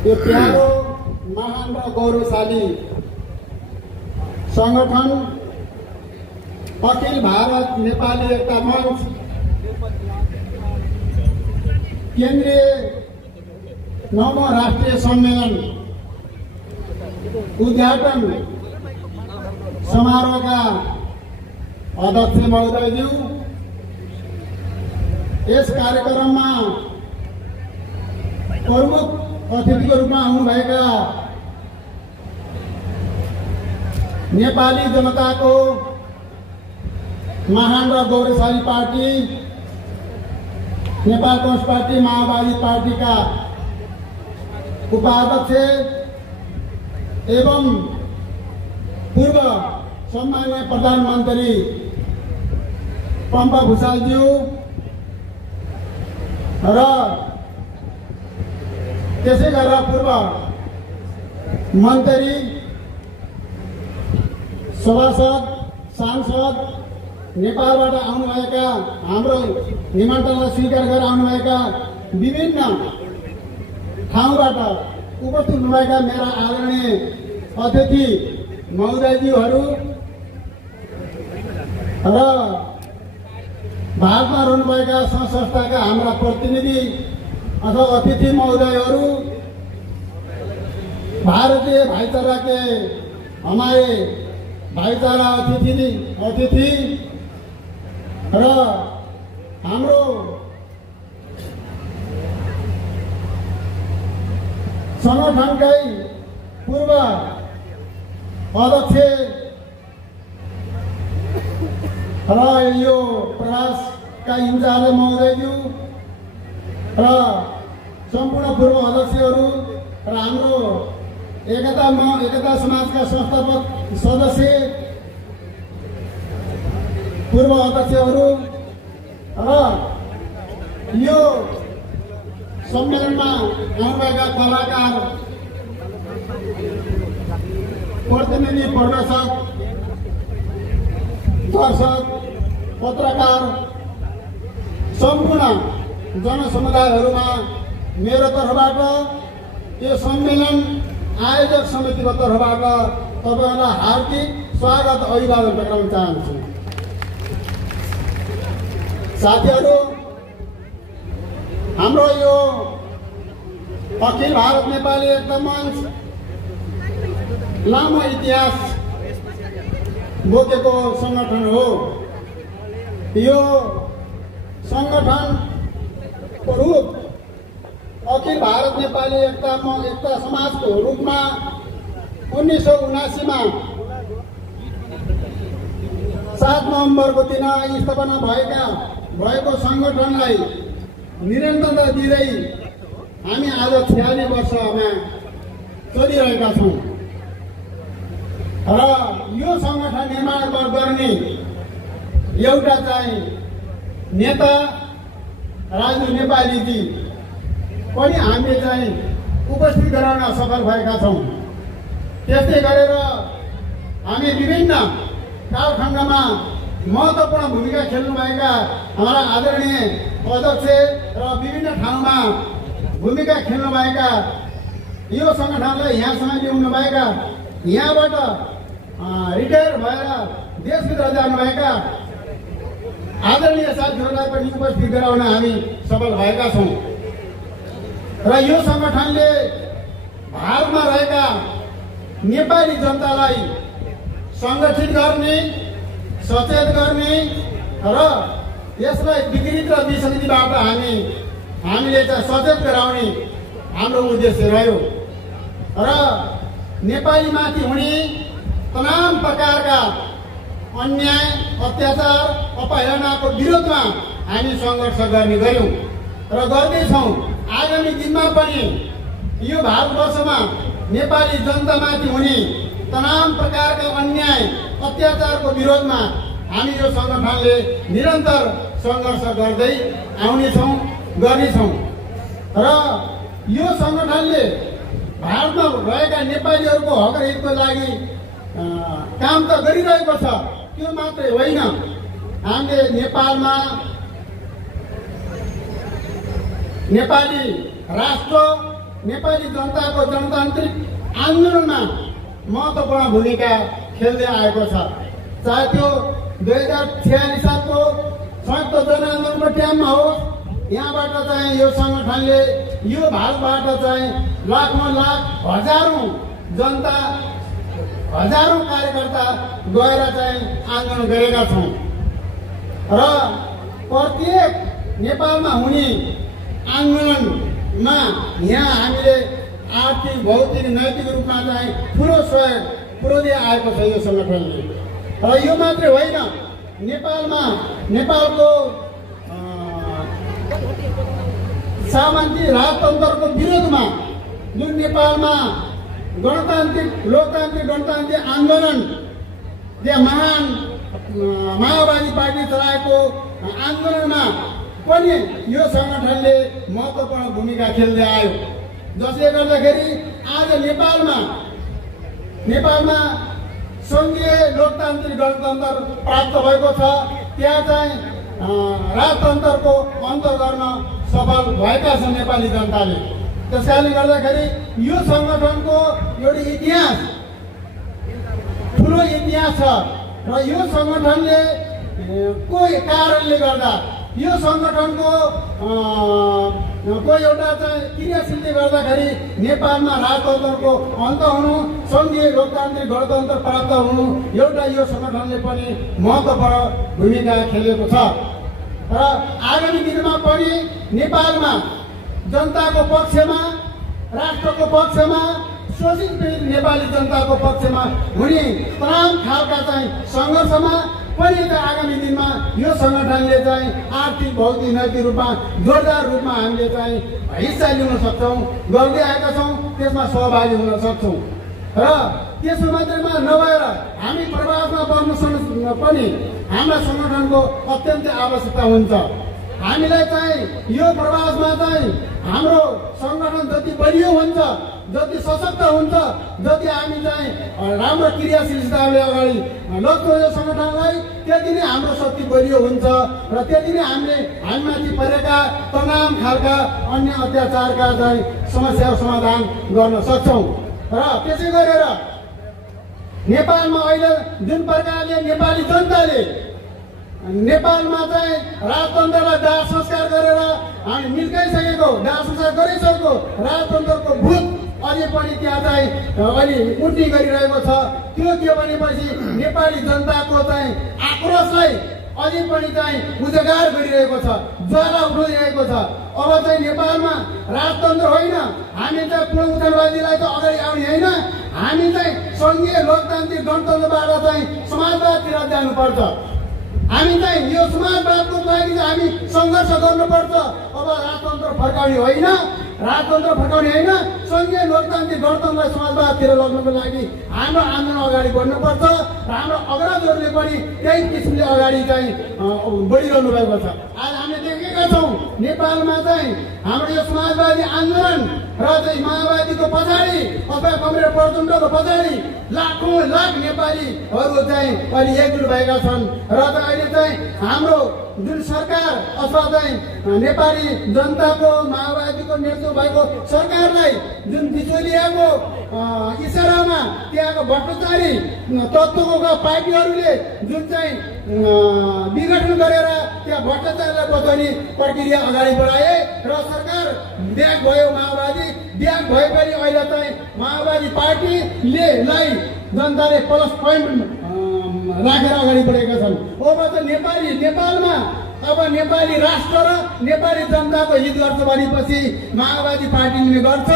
यो प्यारो महान र गौरवशाली संगठन अखिल भारत नेपाली एकता मञ्च केन्द्रीय 9औं राष्ट्रिय सम्मेलन उद्घाटन समारोहका अध्यक्ष महोदयज्यू, यस कार्यक्रममा प्रमुख अतिथिको रूपमा आउनुभएका नेपाली जनताको महान र गौरवशाली पार्टी नेपाल कम्युनिस्ट पार्टी माओवादी पार्टीका उपाध्यक्ष एवं पूर्व सम्माननीय प्रधानमन्त्री पम्पा भुषालज्यू र त्यसै गरेर पूर्व मन्त्री सभासद सांसद नेपालबाट आउनुभएका हाम्रो निमन्त्रणलाई स्वीकार गरेर आउनुभएका विभिन्न ठाउँबाट उपस्थित हुनुभएका मेरा आदरणीय अतिथि महोदयज्यूहरू र भारतमा रहनुभएका संस्थाका हाम्रा प्रतिनिधि अथवा अतिथि महोदयहरू, भारतीय भाइचारा के हमारे भाइचारा अतिथि र हाम्रो संगठनकै पूर्व अध्यक्ष र यो प्रवासका इन्चार्ज महोदयज्यू र सम्पूर्ण पूर्व अध्यक्षहरू र हाम्रो एकता समाजका संस्थापक सदस्य पूर्व अध्यक्षहरू र यो सम्मेलनमा आउनुभएका कलाकार, प्रतिनिधि, प्रदर्शक, दर्शक, पत्रकार, सम्पूर्ण जनसमुदायहरूमा मेरो तर्फबाट यो सम्मेलन आयोजक समितिको तर्फबाट तपाईहरुलाई हार्दिक स्वागत अभिवादन गर्न चाहन्छु। साथीहरू, हाम्रो यो अखिल भारत नेपाली एकता मञ्च लामो इतिहास बोकेको संगठन हो। यो संगठन रूप अखिल भारत नेपाली एकता समाजको रूपमा 1979 मा 7 नोभेम्बरको दिन स्थापना भएको संगठनलाई निरन्तरता दिँदै हामी आज 46 वर्षमा चलिरहेका छौँ र यो संगठन निर्माण गर्ने एउटा चाहिँ नेता राजु नेपालीजी पनि हामीले चाहिँ उपस्थित गराउन सफल भएका छौँ। त्यस्तै गरेर हामी विभिन्न कालखण्डमा महत्त्वपूर्ण भूमिका खेल्नुभएका हाम्रा आदरणीय अध्यक्ष र विभिन्न ठाउँमा भूमिका खेल्नुभएका यो संगठनलाई यहाँसम्म ल्याउनुभएका, यहाँबाट रिटायर भएर देशभित्र जानुभएका आदरणीय साथीहरूलाई पनि उपस्थित गराउन हामी सफल भएका छौँ र यो संगठनले भारतमा रहेका नेपाली जनतालाई संगठित गर्ने, सचेत गर्ने र यसलाई विकृत र विसङ्गतिबाट हामीले चाहिँ सचेत गराउने हाम्रो उद्देश्य रह्यो र नेपालीमाथि हुने तमाम प्रकारका अन्याय, अत्याचार, अपहेलनाको विरोधमा हामी सङ्घर्ष गर्ने गऱ्यौँ र गर्दैछौँ। आगामी दिनमा पनि यो भारतवर्षमा नेपाली जनतामाथि हुने तमाम प्रकारका अन्याय, अत्याचारको विरोधमा हामी यो संगठनले निरन्तर सङ्घर्ष गर्दै आउनेछौँ, गर्नेछौँ र यो संगठनले भारतमा रहेका नेपालीहरूको हक र हितको लागि काम त गरिरहेको छ। त्यो मात्रै होइन, हामीले नेपालमा नेपाली राष्ट्र नेपाली जनताको जनतान्त्रिक आन्दोलनमा महत्त्वपूर्ण भूमिका खेल्दै आएको छ। चाहे त्यो 2046 सालको संयुक्त जनआन्दोलनको टाइममा होस्, यहाँबाट चाहिँ यो सङ्गठनले यो भारतबाट चाहिँ लाखौँ लाख हजारौँ जनता हजारौँ कार्यकर्ता गएर चाहिँ आन्दोलन गरेका छौँ र प्रत्येक नेपालमा हुने आन्दोलनमा यहाँ हामीले आर्थिक भौतिक नैतिक रूपमा चाहिँ ठुलो सहयोग पुर्याउँदै आएको छ यो सङ्गठनले। र यो मात्रै होइन, नेपालको सामन्ती राजतन्त्रको विरोधमा जुन नेपालमा गणतान्त्रिक आन्दोलन त्यहाँ महान माओवादी पार्टी चलाएको आन्दोलनमा पनि यो सङ्गठनले महत्त्वपूर्ण भूमिका खेल्दै आयो। जसले गर्दाखेरि आज नेपालमा सङ्घीय लोकतान्त्रिक गणतन्त्र प्राप्त भएको छ। त्यहाँ चाहिँ राजतन्त्रको अन्त गर्न सफल भएका छन् नेपाली जनताले। त्यसकारणले गर्दाखेरि यो सङ्गठनको एउटा इतिहास, ठुलो इतिहास छ र यो सङ्गठनले को कारणले गर्दा यो सङ्गठनको को एउटा चाहिँ क्रियाशीलले गर्दाखेरि नेपालमा राजतन्त्रको अन्त हुनु, सङ्घीय लोकतान्त्रिक गणतन्त्र प्राप्त हुनु एउटा यो सङ्गठनले पनि महत्त्वपूर्ण भूमिका खेलेको छ। र आगामी दिनमा पनि नेपालमा जनताको पक्षमा, राष्ट्रको पक्षमा, शोषित पीडित नेपाली जनताको पक्षमा हुने तमाम खालका चाहिँ सङ्घर्षमा पनि आगामी दिनमा यो सङ्गठनले चाहिँ आर्थिक भौतिक नैतिक रूपमा जोरदार रूपमा हामीले चाहिँ हिस्सा लिन सक्छौँ, गर्दै आएका छौँ, त्यसमा सहभागी हुन सक्छौँ। र त्यसो मात्रमा नभएर हामी प्रवासमा बस्न पनि हाम्रा सङ्गठनको अत्यन्तै आवश्यकता हुन्छ। हामीलाई चाहिँ यो प्रवासमा चाहिँ हाम्रो सङ्गठन जति बलियो हुन्छ, जति सशक्त हुन्छ, जति हामी चाहिँ राम्रो क्रियाशीलताले अगाडि लग्छौँ यो सङ्गठनलाई, त्यति नै हाम्रो शक्ति बलियो हुन्छ र त्यति नै हामीमाथि परेका तमाम खालका अन्य अत्याचारका चाहिँ समस्याको समाधान गर्न सक्छौँ। र त्यसै गरेर नेपालमा अहिले जुन प्रकारले नेपाली जनताले नेपालमा चाहिँ राजतन्त्रलाई दाह संस्कार गरेर हामी मिल्काइसकेको, दाह संस्कार गरिसकेको राजतन्त्रको भूत अझै पनि त्यहाँ चाहिँ अहिले उठ्ने गरिरहेको छ। त्यो के भनेपछि नेपाली जनताको चाहिँ आक्रोशलाई अझै पनि चाहिँ उजागर गरिरहेको छ, ज्वाला उठाइरहेको छ। अब चाहिँ नेपालमा राजतन्त्र होइन, हामी चाहिँ पुनरुत्थानवादीलाई त अगाडि आउने होइन, हामी चाहिँ सङ्घीय लोकतान्त्रिक गणतन्त्रबाट चाहिँ समाजवादतिर जानुपर्छ। हामी चाहिँ यो समाजवादको लागि चाहिँ हामी सङ्घर्ष गर्नुपर्छ। अब राजतन्त्र फर्काउने होइन, सङ्घीय लोकतान्त्रिक गणतन्त्रलाई समाजवादतिर लग्नको लागि हाम्रो आन्दोलन अगाडि बढ्नुपर्छ र हाम्रो अग्रजहरूले पनि त्यही किसिमले अगाडि चाहिँ बढिरहनु भएको छ। आज हामीले देखेका छौँ नेपालमा चाहिँ हाम्रो यो समाजवादी आन्दोलन र चाहिँ माओवादीको पछाडि अथवा कमरेड प्रचण्डको पछाडि लाखौँ लाख नेपालीहरू चाहिँ अहिले एकजुट भएका छन् र अहिले चाहिँ हाम्रो जुन सरकार अथवा चाहिँ नेपाली जनताको माओवादीको नेतृत्व भएको सरकारलाई जुन बिचौलियाको इसारामा त्यहाँको भ्रष्टाचारी तत्त्वको पार्टीहरूले जुन चाहिँ विघटन गरेर त्यहाँ भ्रष्टाचारलाई बचाउने प्रक्रिया अगाडि बढाए र सरकार ब्याक भयो, माओवादी ब्याक भए पनि अहिले चाहिँ माओवादी पार्टीले जनताले प्लस पोइन्ट राखेर अगाडि बढेका छन्। अब त नेपालमा अब नेपाली राष्ट्र र नेपाली जनताको हित गर्छ भनेपछि माओवादी पार्टीले गर्छ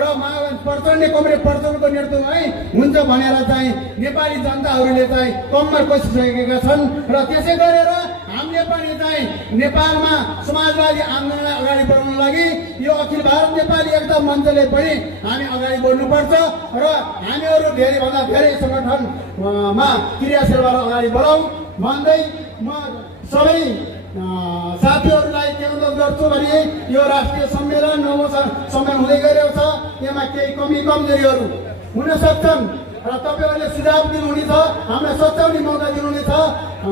र माओवादी कमरेड प्रचण्डको नेतृत्वमै हुन्छ भनेर चाहिँ नेपाली जनताहरूले चाहिँ कम्मर कसिसकेका छन्। र त्यसै गरेर हामीले पनि चाहिँ नेपालमा समाजवादी आन्दोलनलाई अगाडि बढाउन लागि यो अखिल भारत नेपाली एकता मञ्चले पनि हामी अगाडि बढ्नुपर्छ र हामीहरू धेरैभन्दा धेरै सङ्गठनमा क्रियाशील भएर अगाडि बढाउँ भन्दै म सबै साथीहरूलाई के अनुरोध गर्छु भने यो राष्ट्रिय सम्मेलन 9औं सम्मेलन हुँदै गएको छ। यसमा केही कमी कमजोरीहरू हुन सक्छन् र तपाईँहरूले सुझाव दिनुहुनेछ, हामीलाई सच्याउने मौका दिनुहुनेछ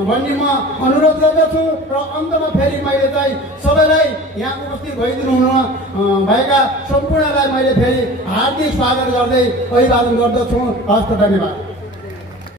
भन्ने म अनुरोध गर्दछु। र अन्तमा फेरि मैले चाहिँ सबैलाई यहाँ उपस्थित भइदिनु भएका सम्पूर्णलाई मैले फेरि हार्दिक स्वागत गर्दै अभिवादन गर्दछु। हस्त धन्यवाद।